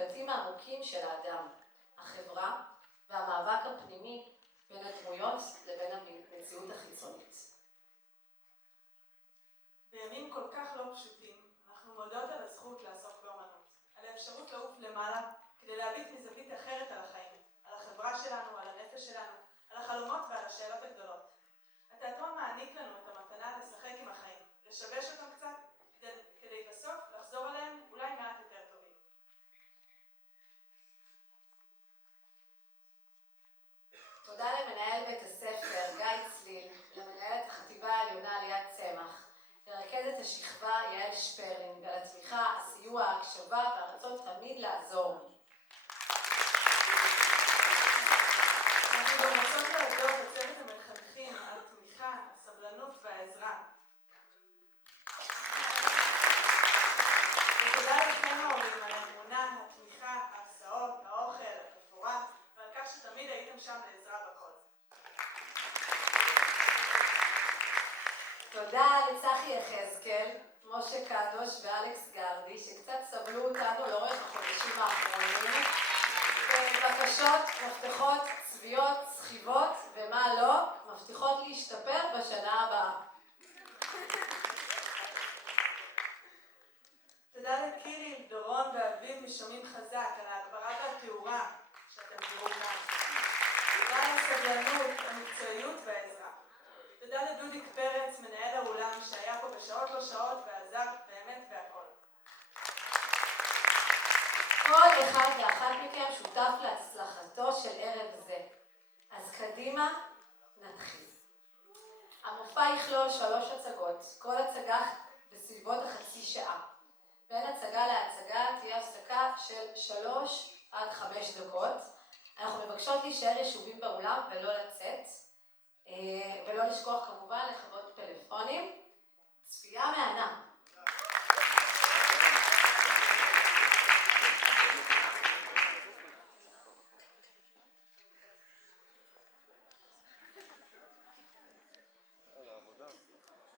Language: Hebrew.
בהיבטים העמוקים של האדם, החברה והמאבק הפנימי בין הדמויות לבין המציאות החיצונית. בימים כל כך לא פשוטים, אנחנו מודות על הזכות לעסוק באמנות, על האפשרות לעוף למעלה כדי להביט מזווית אחרת על החיים, על החברה שלנו, על הנפש שלנו, על החלומות ועל השאלות הגדולות. התיאטרון מעניק לנו את המתנה לשחק עם החיים, לשבש אותם קצת, כדי בסוף לחזור עליהם אולי מעט יותר טובים. תודה למנהל בית הספר גיא צליל, למנהלת החטיבה העליונה ליאת צמח, לרכזת השכבה יעל שפרלינג, על התמיכה, הסיוע, ההקשבה והרצון תמיד לעזור. אנחנו גם רוצות להודות לצוות המחנכים על התמיכה, הסבלנות והעזרה. ותודה לכם ההורים על האמונה, התמיכה, ההסעות, האוכל, המפורט, ועל כך שתמיד הייתם שם לעזרה בכל. תודה לצחי יחזקאל, משה קדוש ואלכס גרדי, שקצת סבלו אותנו לאורך החודשים האחרונים. בקשות, מפתחות, צביעות, סחיבות ומה לא, מבטיחות להשתפר בשנה הבאה. תודה לקיריל, דורון ואביב משומעים חזק על ההגברה והתאורה שאתם תראו כאן. תודה על הסבלנות, המקצועיות והעזרה. תודה לדודיק פרץ, מנהל האולם, שהיה פה בשעות לא שעות ועזר באמת בהכל. כל אחד ואחת מכם שותף להצלחתו של ערב זה. אז קדימה, נתחיל. המופע יכלול 3 הצגות, כל הצגה בסביבות החצי שעה. בין הצגה להצגה תהיה הפסקה של 3 עד 5 דקות. אנחנו מבקשות להישאר ישובים באולם ולא לצאת, ולא לשכוח כמובן